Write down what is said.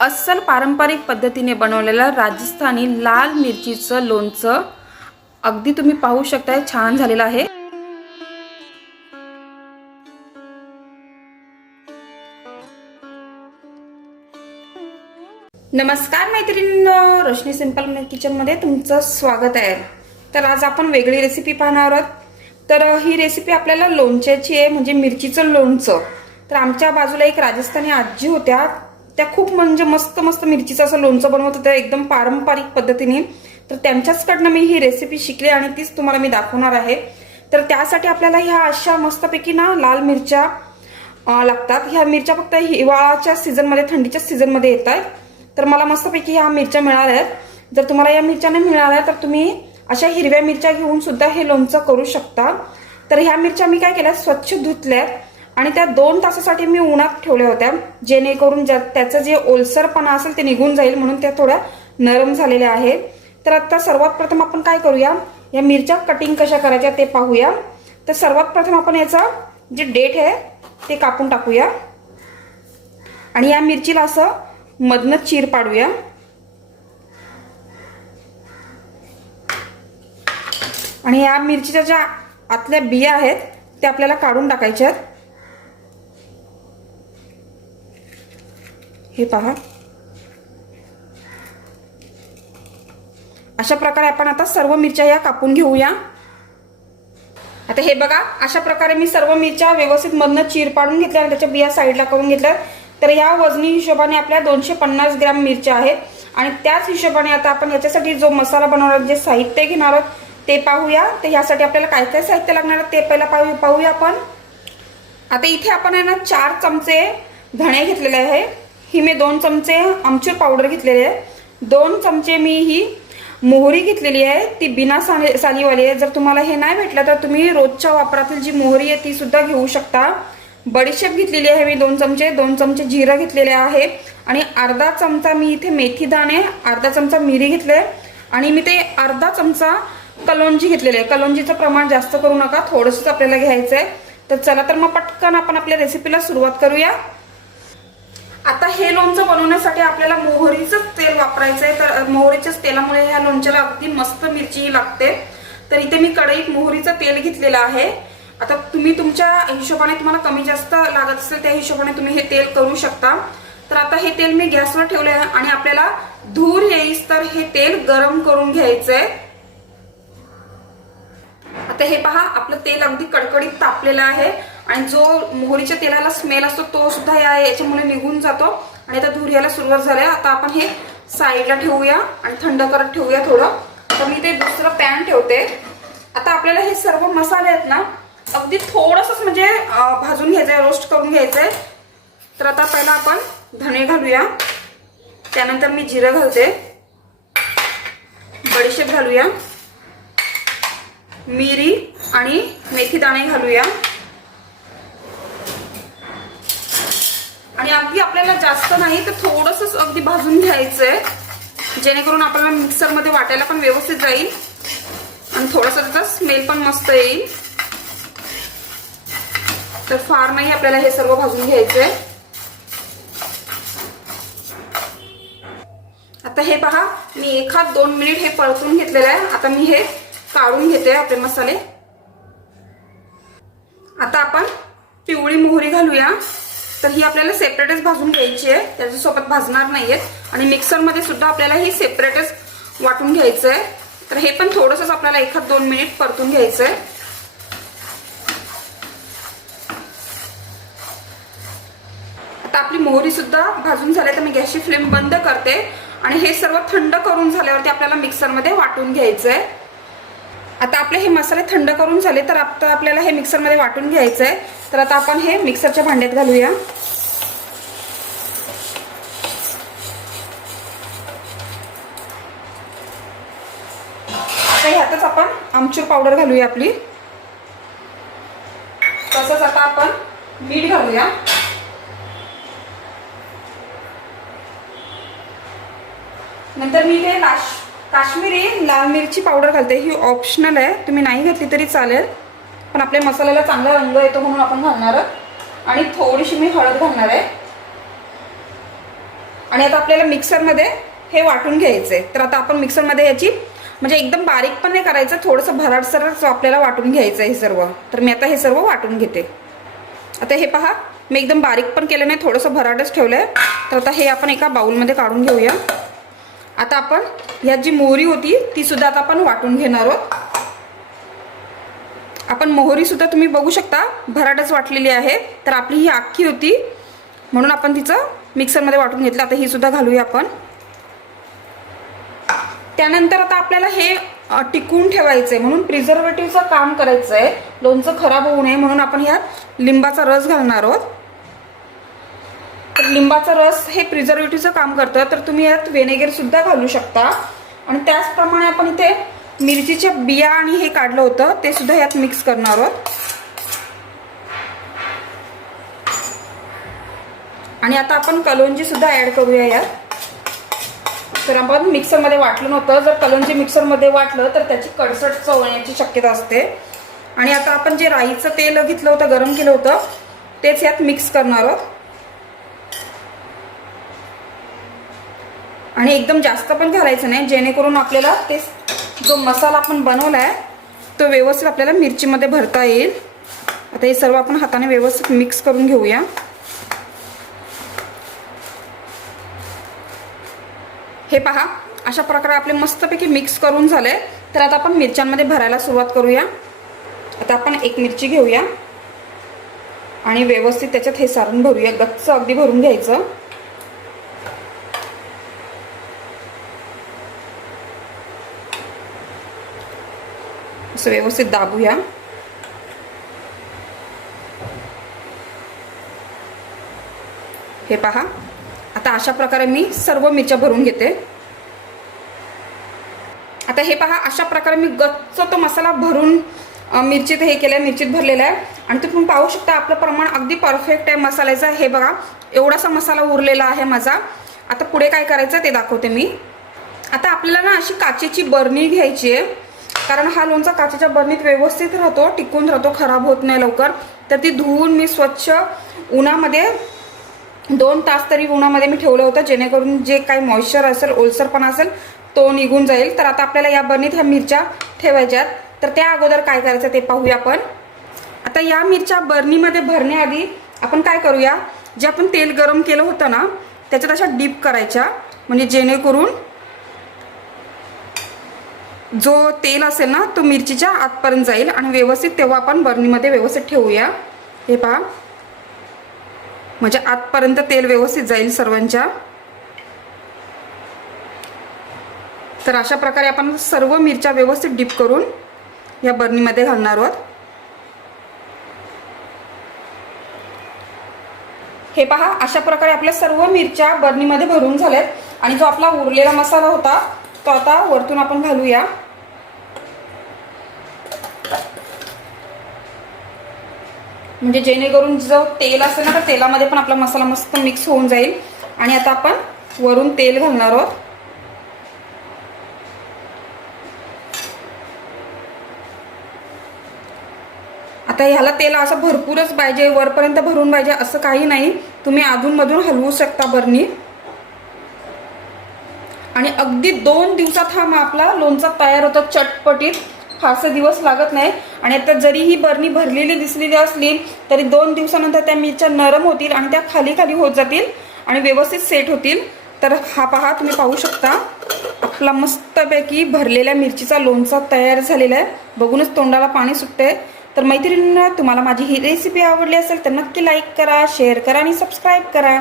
अस्सल पारंपरिक पद्धतीने बनवलेलं राजस्थानी लाल मिरचीचं लोणचं अगदी तुम्ही पाहू शकताय छान झालेलं आहे. नमस्कार मैत्रिणींनो रोशनी सिंपल किचनमध्ये तुमचं स्वागत आहे. तर आज आपण वेगळी रेसिपी पाहणार आहोत. तर ही रेसिपी आपल्याला लोणच्याची आहे म्हणजे मिरचीचं लोणचं. तर आमच्या बाजूला एक राजस्थानी आजी होत्या त्या खूप म्हणजे मस्त मस्त मिरचीचं असं लोणचं बनवत त्या एकदम पारंपरिक पद्धतीने. तर त्यांच्याचकडनं मी ही रेसिपी शिकली आणि तीच तुम्हाला मी दाखवणार आहे. तर त्यासाठी आपल्याला ह्या अशा मस्तपैकी ना लाल मिरच्या लागतात. ह्या मिरच्या फक्त हिवाळाच्या सीझनमध्ये थंडीच्या सीझनमध्ये येत आहेत. तर मला मस्तपैकी ह्या मिरच्या मिळाल्या आहेत. जर तुम्हाला या मिरच्या नाही मिळाल्या तर तुम्ही अशा हिरव्या मिरच्या घेऊन सुद्धा हे लोणचं करू शकता. तर ह्या मिरच्या मी काय केल्या स्वच्छ धुतल्यात आणि त्या दोन तासासाठी मी उन्हात ठेवल्या होत्या जेणेकरून ज्या त्याचं जे ओलसरपणा असेल ते निघून जाईल म्हणून त्या थोड्या नरम झालेल्या आहेत. तर आत्ता सर्वात प्रथम आपण काय करूया या मिरच्या कटिंग कशा करायच्या ते पाहूया. तर सर्वात प्रथम आपण याचा जे डेट आहे ते कापून टाकूया. आणि या मिरचीला असं मधनं चीर पाडूया. आणि या मिरचीच्या ज्या आतल्या बिया आहेत त्या आपल्याला काढून टाकायच्या आहेत. हे पहा. अशा प्रकारे आपण आता सर्व मिरच्या या कापून घेऊया. आता हे बघा अशा प्रकारे मी सर्व मिरच्या व्यवस्थित मधनं चीर पाडून घेतल्या आणि त्याच्या बिया साईडला करून घेतल्या. तर या वजनी हिशोबाने आपल्या दोनशे पन्नास ग्रॅम मिरच्या आहेत. आणि त्याच हिशोबाने आता आपण याच्यासाठी जो मसाला बनवणार जे साहित्य घेणार आहोत ते पाहूया. तर यासाठी आपल्याला काय काय साहित्य लागणार ते पहिला पाहू पाहूया आपण. आता इथे आपण आहे ना चार चमचे धणे घेतलेले आहे. ही मी दोन चमचे आमचूर पावडर घेतलेली आहे. दोन चमचे मी ही मोहरी घेतलेली आहे. ती बिना साली सालीवाली आहे. जर तुम्हाला हे नाही भेटलं तर तुम्ही रोजच्या वापरातील जी मोहरी आहे ती सुद्धा घेऊ शकता. बडीशेप घेतलेली आहे मी दोन चमचे. दोन चमचे जिरं घेतलेले आहे. आणि अर्धा चमचा मी इथे मेथी दाणे अर्धा चमचा मिरी घेतले. आणि मी ते अर्धा चमचा कलोंजी घेतलेली आहे. कलोंजीचं प्रमाण जास्त करू नका. थोडंसंच आपल्याला घ्यायचं आहे तर चला तर मग पटकन आपण आपल्या रेसिपीला सुरुवात करूया. आता हे लोणचं बनवण्यासाठी आपल्याला मोहरीचंच तेल वापरायचं आहे तर मोहरीच्याच तेलामुळे ह्या लोणच्याला अगदी मस्त मिरची लागते. तर इथे मी कढईत मोहरीचं तेल घेतलेलं आहे. आता तुम्ही तुमच्या हिशोबाने तुम्हाला कमी जास्त लागत असेल त्या हिशोबाने तुम्ही हे तेल करू शकता. तर आता हे तेल मी गॅसवर ठेवले आहे आणि आपल्याला धूर येईस तर हे तेल गरम करून घ्यायचंय. आता हे पहा आपलं तेल अगदी कडकडीत तापलेलं आहे. आणि जो मोहरीच्या तेलाला स्मेल असतो तो सुद्धा या याच्यामुळे निघून जातो. आणि आता धूर यायला सुरुवात झाली आहे. आता आपण हे साईडला ठेवूया आणि थंड करत ठेवूया थोडं. तर मी ते दुसरं पॅन ठेवते. आता आपल्याला हे सर्व मसाले आहेत ना अगदी थोडंसंच म्हणजे भाजून भाजून घ्यायचंय रोस्ट करून घ्यायचंय. तर आता पहिला आपण धणे घालूया. त्यानंतर मी जिरं घालते. बडीशेप घालूया. मिरी आणि मेथी दाणे घालूया. आणि अगदी आपल्याला जास्त नाही तर थोडंसंच अगदी भाजून घ्यायचंय. जेणेकरून आपल्याला मिक्सरमध्ये वाटायला पण व्यवस्थित जाईल. आणि थोडासा त्याचा स्मेल पण मस्त येईल. तर फार नाही आपल्याला हे सर्व भाजून घ्यायचंय. आता हे पहा मी एखाद दोन मिनिट हे परतून घेतलेलं आहे. आता मी हे काढून घेते आपले मसाले. आता आपण पिवळी मोहरी घालूया. तर ही आपल्याला सेपरेटच भाजून घ्यायची आहे. त्याच्यासोबत भाजणार नाहीयेत. आणि मिक्सरमध्ये सुद्धा आपल्याला ही सेपरेटच वाटून घ्यायचं आहे तर हे पण थोडंसंच आपल्याला एखाद दोन मिनिट परतून घ्यायचं आहे आता आपली मोहरी सुद्धा भाजून झाली तर मी गॅसची फ्लेम बंद करते. आणि हे सर्व थंड करून झाल्यावरती आपल्याला मिक्सरमध्ये वाटून घ्यायचंय. आता आपले हे मसाले थंड करून झाले तर आता आपल्याला हे मिक्सरमध्ये वाटून घ्यायचं आहे तर आता आपण हे मिक्सरच्या भांड्यात घालूया. तर ह्यातच आपण आमचूर पावडर घालूया आपली. तसंच आता आपण मीठ घालूया. नंतर मी ते लास्ट काश्मीरी लाल मिरची पावडर घालते. ही ऑप्शनल आहे. तुम्ही नाही घातली तरी चालेल. पण आपल्या मसाल्याला चांगला रंग येतो म्हणून आपण घालणार आहोत. आणि थोडीशी मी हळद घालणार आहे. आणि आता आपल्याला मिक्सरमध्ये हे वाटून घ्यायचं. आहे तर आता आपण मिक्सरमध्ये याची म्हणजे एकदम बारीक पण नाही करायचं थोडंसं भराडसरच आपल्याला वाटून घ्यायचं आहे हे सर्व. तर मी आता हे सर्व वाटून घेते. आता हे पहा मी एकदम बारीक पण केलं नाही थोडंसं भराटच ठेवलं आहे तर आता हे आपण एका बाउलमध्ये काढून घेऊया. आता आपण ह्यात जी मोहरी होती ती सुद्धा आता आपण वाटून घेणार आहोत. आपण मोहरी सुद्धा तुम्ही बघू शकता भराटच वाटलेली आहे. तर आपली ही अख्खी होती म्हणून आपण तिचं मिक्सरमध्ये वाटून घेतलं. आता ही सुद्धा घालूया आपण. त्यानंतर आता आपल्याला हे टिकून टिकवून ठेवायचं आहे म्हणून प्रिझर्वेटिव्हचं काम करायचं आहे लोणचं खराब होऊ नये म्हणून आपण ह्यात लिंबाचा रस घालणार आहोत. तर लिंबाचा रस हे प्रिझर्वेटिव्हचं काम करतं. तर तुम्ही यात व्हिनेगर सुद्धा घालू शकता. आणि त्याचप्रमाणे आपण इथे मिरचीच्या बिया आणि हे काढलं होतं ते सुद्धा यात मिक्स करणार आहोत. आणि आता आपण कलोंजी सुद्धा ऍड करूया यात. तर आपण मिक्सरमध्ये वाटलं नव्हतं. जर कलोंजी मिक्सरमध्ये वाटलं तर त्याची कडसट चव येण्याची शक्यता असते. आणि आता आपण जे राईचं तेल घेतलं होतं गरम केलं होतं तेच यात मिक्स करणार आहोत. आणि एकदम जास्त पण घालायचं नाही. जेणेकरून आपल्याला ते जो मसाला आपण बनवला आहे तो व्यवस्थित आपल्याला मिरचीमध्ये भरता येईल. आता हे सर्व आपण हाताने व्यवस्थित मिक्स करून घेऊया. हे पहा अशा प्रकारे आपले मस्तपैकी मिक्स करून झाले तर आता आपण मिरच्यांमध्ये भरायला सुरुवात करूया. आता आपण एक मिरची घेऊया. आणि व्यवस्थित त्याच्यात हे सारण भरूया. गच्च अगदी भरून घ्यायचं. असं व्यवस्थित दाबूया हे पहा आता अशा प्रकारे मी सर्व मिरच्या भरून घेते आता हे पहा अशा प्रकारे मी गच्च तो मसाला भरून मिरचीत हे केलं आहे मिरचीत भरलेलं आहे आणि तुम्ही पाहू शकता आपलं प्रमाण अगदी परफेक्ट आहे मसाल्याचं हे बघा एवढासा मसाला उरलेला आहे माझा आता पुढे काय करायचं ते दाखवते मी आता आपल्याला ना अशी काचेची बरणी घ्यायची आहे कारण हा लोणचा काचेच्या बरणीत व्यवस्थित राहतो टिकून राहतो खराब होत नाही लवकर. तर ती धुवून मी स्वच्छ उन्हामध्ये दोन तास तरी उन्हामध्ये मी ठेवलं होतं जेणेकरून जे काही मॉइश्चर असेल ओलसरपणा असेल तो निघून जाईल. तर आता आपल्याला या बरणीत ह्या मिरच्या ठेवायच्यात तर त्या अगोदर काय करायचं ते पाहूया आपण. आता या मिरच्या बरणीमध्ये भरण्याआधी आपण काय करूया? जे आपण तेल गरम केलं होतं ना त्याच्यात अशा डीप करायच्या. म्हणजे जेणेकरून जो तेल असेल ना तो मिरचीच्या आतपर्यंत जाईल आणि व्यवस्थित तेव्हा आपण बर्नीमध्ये व्यवस्थित ठेवूया. हे पहा. म्हणजे आतपर्यंत तेल व्यवस्थित जाईल सर्वांच्या. तर अशा प्रकारे आपण सर्व मिरच्या व्यवस्थित डीप करून या बर्नीमध्ये घालणार आहोत. हे पहा अशा प्रकारे आपल्या सर्व मिरच्या बर्नीमध्ये भरून झाल्यात. आणि जो आपला उरलेला मसाला होता तो आता वरतून आपण घालूया. म्हणजे जेणेकरून जो तेल असेल ना तर तेलामध्ये पण आपला मसाला मस्त मिक्स होऊन जाईल. आणि आता आपण वरून तेल घालणार आहोत. आता ह्याला तेल असं भरपूरच पाहिजे वरपर्यंत भरून पाहिजे असं काही नाही. तुम्ही अधूनमधून हलवू शकता बरणी. आणि अगदी दोन दिवसात हा आपला लोणचा तयार होतो चटपटीत. फारसे दिवस लागत नाही. आणि आता जरी ही बरणी भरलेली दिसलेली असली तरी दोन दिवसानंतर त्या मिरच्या नरम होतील आणि त्या खाली खाली होत जातील आणि व्यवस्थित सेट होतील. तर हा पहा तुम्ही पाहू शकता. आपला मस्तपैकी भरलेल्या मिरचीचा लोणचा तयार झालेला आहे. बघूनच तोंडाला पाणी सुटते तर मैत्रिणींना तुम्हाला माझी ही रेसिपी आवडली असेल तर नक्की लाईक करा शेअर करा आणि सबस्क्राईब करा.